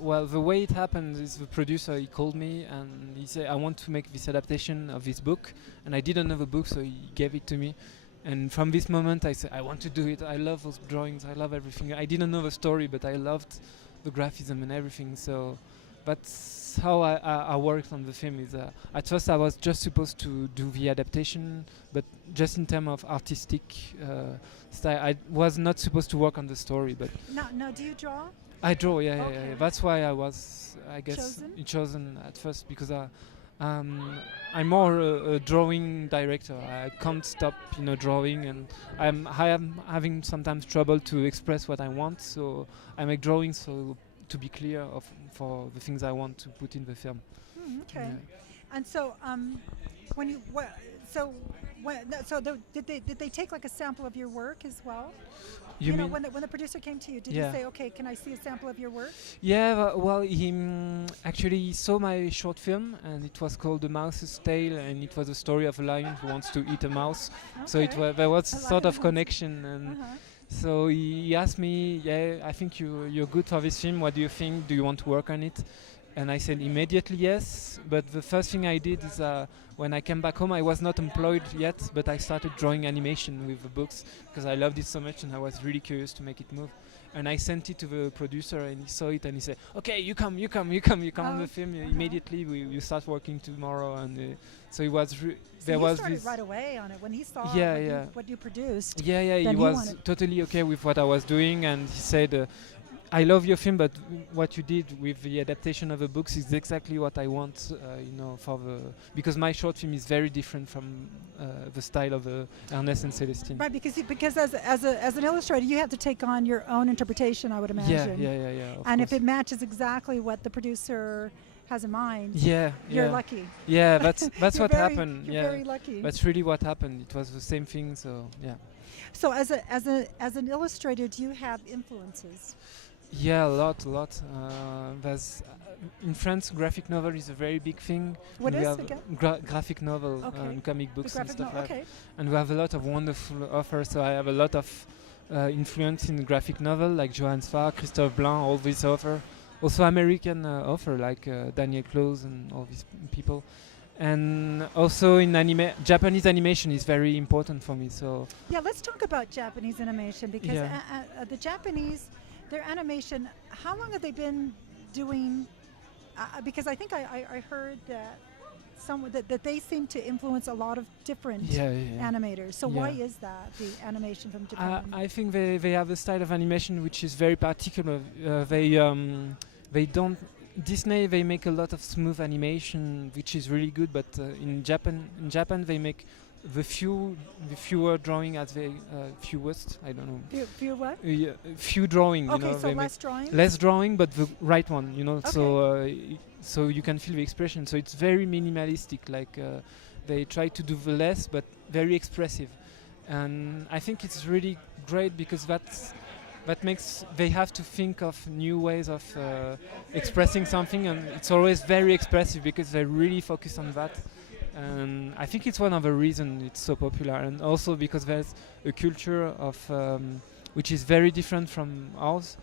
Well, the way it happened is the producer, he called me and he said, I want to make this adaptation of this book. And I didn't know the book, so he gave it to me. And from this moment, I said, I want to do it. I love those drawings. I love everything. I didn't know the story, but I loved the graphism and everything. So that's how I worked on the film. Is at first I was just supposed to do the adaptation, but just in terms of artistic style, I was not supposed to work on the story. But No, do you draw? I draw, yeah. Okay. That's why I was, I guess, Chosen? at first, because I'm more a drawing director. I can't stop, drawing, and I am having sometimes trouble to express what I want. So I make drawings so to be clear for the things I want to put in the film. Okay. Yeah. And so, did they take like a sample of your work as well? You mean when the producer came to you, did Yeah. he say, "Okay, can I see a sample of your work?" Yeah, well, he actually saw my short film, and it was called The Mouse's Tale, and it was a story of a lion who wants to eat a mouse. So there was A sort lion of wants- connection, and so he asked me, "Yeah, I think you're good for this film. What do you think? Do you want to work on it?" And I said immediately yes. But the first thing I did is when I came back home, I was not employed yet, but I started drawing animation with the books because I loved it so much and I was really curious to make it move. And I sent it to the producer and he saw it and he said, "Okay, you come on the film immediately. You start working tomorrow." And so it was. There he was started this. right away on it when he saw Yeah. what you produced. Yeah, he Then he was wanted- totally okay with what I was doing, and he said, "I love your film, but what you did with the adaptation of the books is exactly what I want, because my short film is very different from the style of Ernest and Celestine." Right, because as an illustrator, you have to take on your own interpretation, I would imagine. Yeah. Of And if course. it matches exactly what the producer has in mind, you're you're lucky. Yeah, that's You're what very- happened. You're Yeah, very lucky. that's really what happened. It was the same thing. So yeah. So as an illustrator, do you have influences? Yeah, a lot. There's in France, graphic novel is a very big thing. What We is have again? graphic novel, Okay. comic books and graphic stuff novel. like. Okay. And we have a lot of wonderful authors. So I have a lot of influence in graphic novel, like Johannes Farr, Christophe Blanc, all these authors. Also American author like Daniel Close and all these people. And also in Japanese animation is very important for me. So Yeah, let's talk about Japanese animation because Yeah. the Japanese, their animation. How long have they been doing? Because I think I heard that that they seem to influence a lot of different animators. So why Yeah. is that, the animation from Japan? I think they have a style of animation which is very particular. They don't Disney. They make a lot of smooth animation, which is really good. But in Japan, they make the fewer drawing as the fewest. I don't know. Few what? Few drawing. Okay, so they less drawing. less drawing, but the right one. Okay. So you can feel the expression. So it's very minimalistic. Like they try to do the less, but very expressive. And I think it's really great because that makes they have to think of new ways of expressing something, and it's always very expressive because they really focus on that. And I think it's one of the reasons it's so popular, and also because there's a culture of which is very different from ours.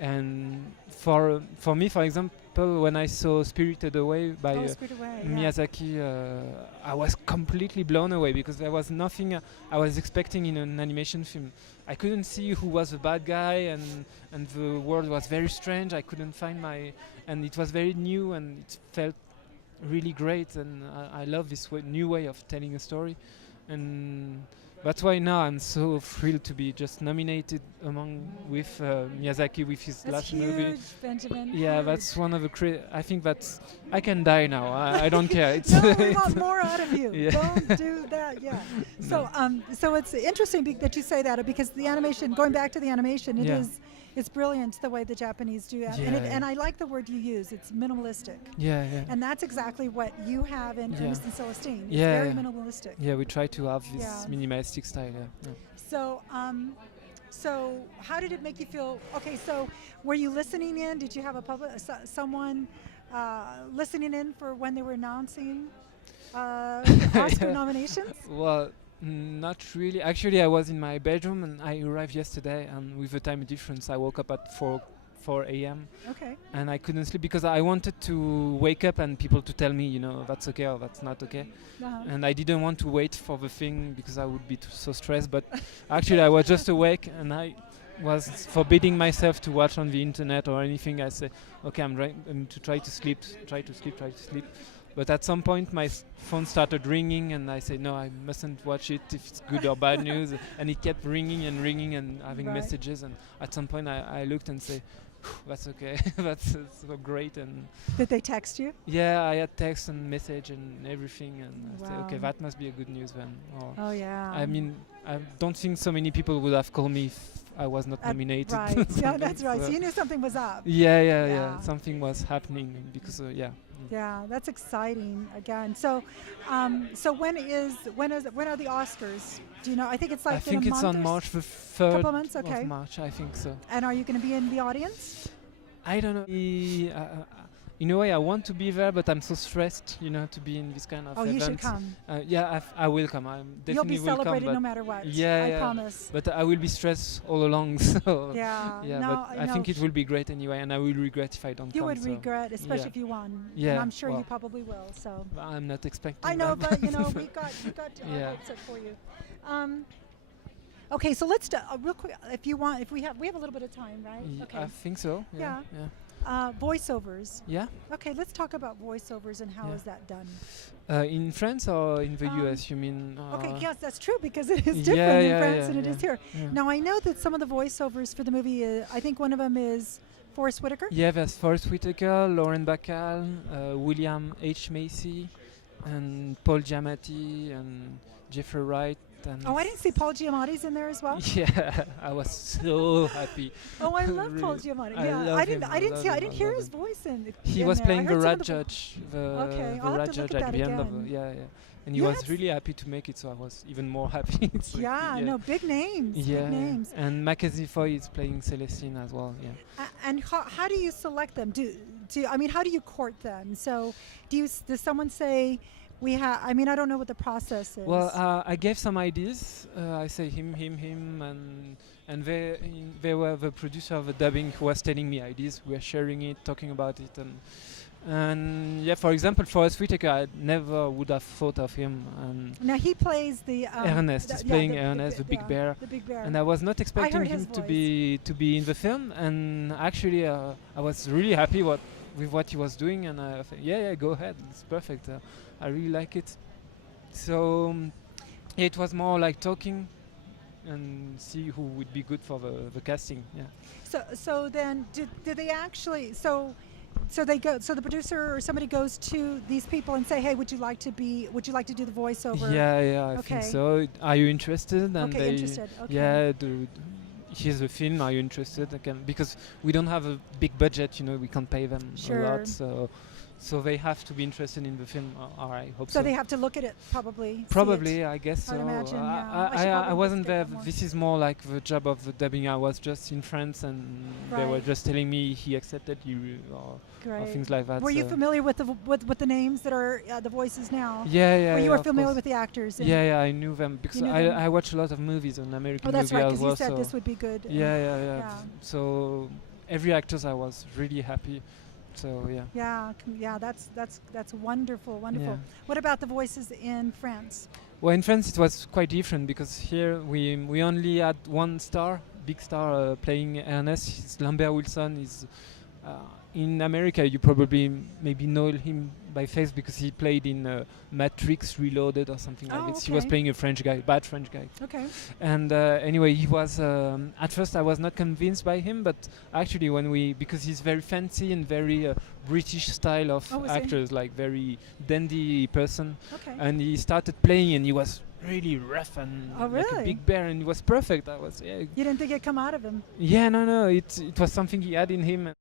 And for me, for example, when I saw Spirited Away by Spirited Away, yeah. Miyazaki, I was completely blown away because there was nothing I was expecting in an animation film. I couldn't see who was the bad guy, and the world was very strange. I couldn't find and it was very new, and it felt really great. And I love this new way of telling a story, and that's why now I'm so thrilled to be just nominated with Miyazaki with his That's last huge, movie. Benjamin. Yeah, huge. that's one of the. I think that's. I can die now. I don't care. It's No, we want more out of you. Yeah. Don't do that. Yeah. So it's interesting that you say that because the animation, going back to the animation, it's brilliant the way the Japanese do it. And I like the word you use. It's minimalistic. Yeah. And that's exactly what you have in Ernest and Celestine. It's Yeah, very yeah. minimalistic. Yeah, we try to have this Yeah. minimalistic style. Yeah. So how did it make you feel? Okay, so were you listening in? Did you have someone listening in for when they were announcing Oscar nominations? Well, not really. Actually, I was in my bedroom and I arrived yesterday, and with the time difference, I woke up at 4 a.m. Okay. and I couldn't sleep because I wanted to wake up and people to tell me, you know, that's okay or that's not okay. And I didn't want to wait for the thing because I would be so stressed. But actually, I was just awake and I was forbidding myself to watch on the internet or anything. I say, okay, I'm to try to sleep. But at some point, my phone started ringing, and I said, no, I mustn't watch it if it's good or bad news. And it kept ringing and having messages. And at some point, I looked and said, that's okay. That's so great. And did they text you? Yeah, I had text and message and everything. And I said, okay, that must be a good news then. Oh, yeah. I mean, I don't think so many people would have called me if I was not nominated. Right. Yeah, that's right. So you knew something was up. Yeah. Something was happening because Yeah, that's exciting. Again, so when are the Oscars? Do you know? I think it's like I think it's on March the 3rd. Couple months, okay. Of March, I think so. And are you going to be in the audience? I don't know. In a way, I want to be there, but I'm so stressed, you know, to be in this kind of event. You should come. Yeah, I will come. I definitely You'll be will come. celebrated no matter what. I promise. But I will be stressed all along. So I think it will be great anyway, and I will regret if I don't come. You would regret, especially if you won. Yeah, and I'm sure you probably will. So I'm not expecting. I know, but you know, we got hopes up for you. Okay, so let's real quick. If you want, we have a little bit of time, right? Okay. I think so. Yeah. Voiceovers. Yeah. Okay, let's talk about voiceovers and how is that done. In France or in the US, you mean? Okay, yes, that's true because it is different in France than it is here. Yeah. Now I know that some of the voiceovers for the movie, I think one of them is Forest Whitaker. Yeah, there's Forest Whitaker, Lauren Bacall, William H. Macy, and Paul Giamatti, and Jeffrey Wright. I didn't see Paul Giamatti's in there as well. Yeah, I was so happy. Oh, I love Paul Giamatti. Yeah, I didn't hear his voice in. He was playing the rat judge. Okay, the rat judge at the end of and he was really happy to make it, so I was even more happy. No, big names. Yeah, big names. And Mackenzie Foy is playing Celestine as well. Yeah. And how do you select them? How do you court them? So, does someone say? I don't know what the process is. Well, I gave some ideas. I say him, and they were the producer of the dubbing who was telling me ideas. We were sharing it, talking about it, and for example, Forest Whitaker, I never would have thought of him. Now he plays the Ernest. He's playing Ernest, the big bear. The big bear. And I was not expecting him to be in the film, and actually, I was really happy with what he was doing, and I thought, go ahead, it's perfect. I really like it. So it was more like talking and see who would be good for the casting. Yeah. So then did they actually so they go so the producer or somebody goes to these people and say, hey, would you like to do the voiceover? I think so. Are you interested? And interested. Okay. Yeah, here's the film. Are you interested? Because we don't have a big budget, you know, we can't pay them a lot, so they have to be interested in the film, or I hope so. So they have to look at it, probably. Probably, I guess so. I'd imagine, I wasn't there. This is more like the job of the dubbing. I was just in France, and they were just telling me he accepted you, or things like that. Were you familiar with the names that are the voices now? Yeah. Or you were familiar with the actors? Yeah, I knew them because I watch a lot of movies, and American movies as well. Oh, that's right, because you said this would be good. Yeah. So every actor, I was really happy. So that's wonderful. Yeah. What about the voices in France? Well, in France it was quite different because here we only had one big star playing Ernest. It's Lambert Wilson. Is in America you probably maybe know him by face because he played in Matrix Reloaded or something like this. He was playing a bad French guy. Okay. And anyway, he was at first I was not convinced by him, but actually because he's very fancy and very British style of actors, like very dandy person. Okay. And he started playing and he was really rough and like a big bear, and he was perfect. You didn't think it come out of him? Yeah, no, it was something he had in him.